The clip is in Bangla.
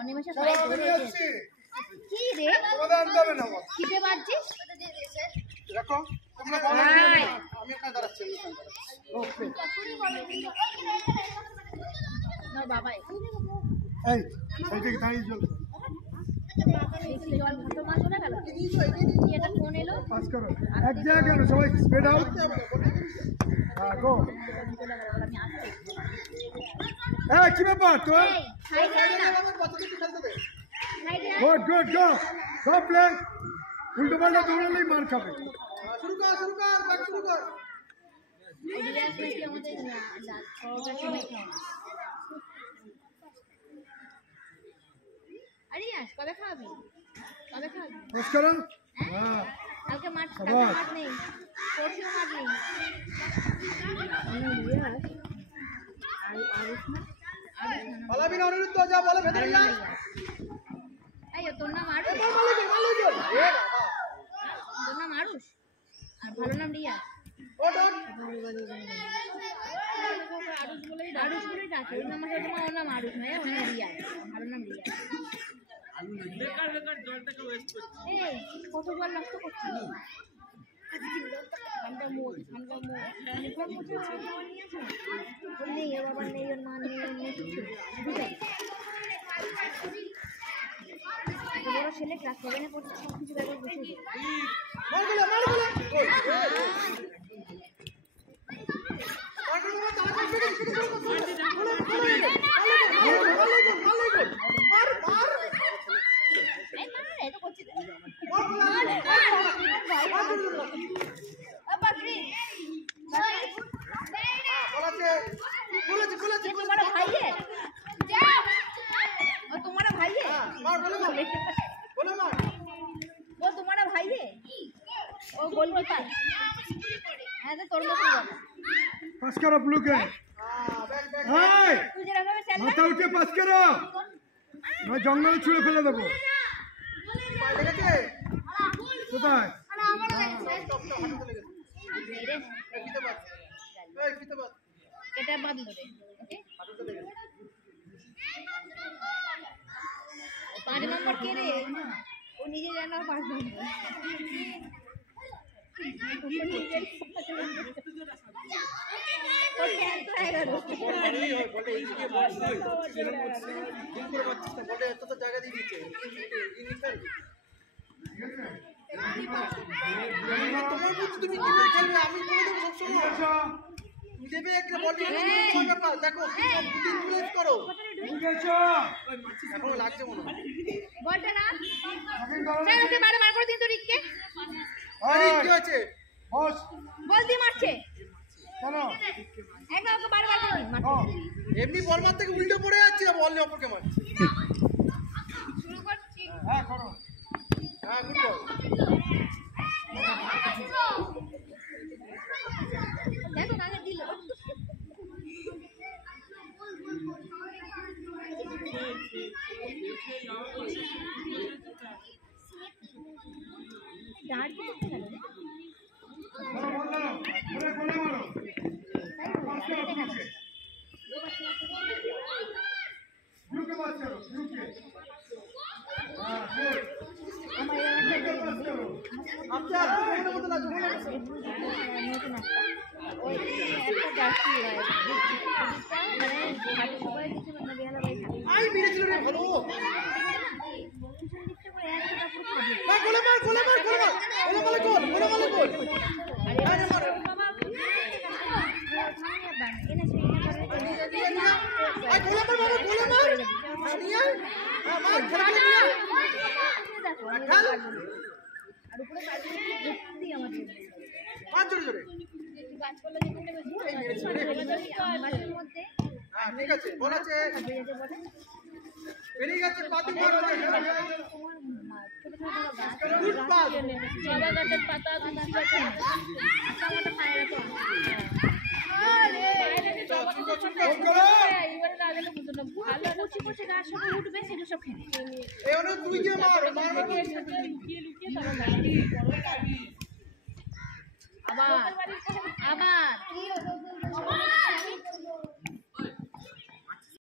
অনিমেষে পায়ে ধরে গেছে। কি রে তোমাদের আনতে হবে না খিদে পাচ্ছিস দেখো তোমরা বলো আমি এখানে দাঁড়াচ্ছি ওকে না বাবা এই এইটা কি দাঁড়িয়ে চল জল ভাত মাছ চলে গেল এটা ফোন এলো পাস করো এক জায়গায় কেন সবাই স্প্রেড আউট হ্যাঁ গো আমি আসছি এই কি ব্যাপার তোর গুড গুড গো গো প্লে উল্টো পাল্টা দৌড়ালেই মার খাবে শুরু কর ব্যাক শুরু কর আইডিয়া কি আমাদের আরিয়াস কবে খাবি পাস করো হ্যাঁ কালকে মাঠ নেই পরশু মাঠ নেই পালাবি না অনিরুদ্ধ যা বলে ভেতরে যা এই তোর নাম আরুষ তোর নাম আরুষ আর ভালো নাম রিয়া আরুষ বলেই ডাকে ওর নাম ওর নাম আরুষ নয় ওর নাম রিয়া ভালো নাম রিয়া এই কত জল নষ্ট করছিস ঠান্ডা মোড় নেই ওর বাবা নেই ওর মা নেই কিছু বড় ছেলে ক্লাস 7 এ পড়ছে সব কিছু ব্যাপার বুঝে तुम्हारा भाई है और तुम्हारा भाई है वो तुम्हारा भाई है वो गोलकीपर है तो तोड़ मत दो पास करो ब्लू के हाय तुझे लगा मैं चल माथा उठे पास करो मैं जंगल छुड़े फेले देबो কোথায় এটা বাদ লো রে ওকে 5 নম্বর কে রে ও নিজে জানা 5 নম্বর ওকে তো 11 বলে এই যে বস নয় ঠিক করে বাচ্চা বলে এত তো জায়গা দিয়ে দিচ্ছে তোমার মধ্যে তুমি কি করে খেলবে আমি বলে দেব সব সময় দেবে একটা বল ব্যাপার দেখো তিন প্লেস করো ঠিক আছে এখন লাগছে মনে হয় বলটা না চল ওকে মার করে দিন তো রিককে আরে কি হচ্ছে বস বল দি মারছে কেন একদম ওকে বারবার করে দিন মারছে এমনি বল মারতে থেকে উল্টো পড়ে যাচ্ছে বল নিয়ে অপরকে মারছে শুরু করছি হ্যাঁ করো হ্যাঁ গুড বল দেখো কাকে দিল ডাট কি করতে গেল রে বল দাও ধরে কোলে মারো পাস করো ব্লুকে পাস করো ব্লুকে হ্যাঁ গুড আমার এটা পাস করো আচ্ছা এর মধ্যে না যখন ওই একটা জার্সি মানে হাতে সবাই কিছু না বেলা ভাই থাকে আই মেরেছিল রে ভালো পিছন দিকটা করে একটা পুরো খাবে না গোলে মার গোল আরে মার বাবা সামনে বান এনে সেই না করে আই গোলে মার নিয়া মার খেলা নিয়া দেখো আর উপরে কাজে দেখতেই আমাদের মার জোরে গাছপালা যেখানে মাঠের মধ্যে হ্যাঁ ঠিক আছে বল আছে বেরিয়ে গেছে পাতি মারো তোমার ছোট ছোট গাছ গুড পাস জবা গাছের পাতা গাছ আছে টমেটো খায় রাখো আরে জবা গাছের করো এবারে লাগালে বুঝলো ভালো কুচি কুচি গাছ সব উঠবে সেগুলো সব খেয়ে এই ওরে তুই যে মার লুকিয়ে তারা আবার কি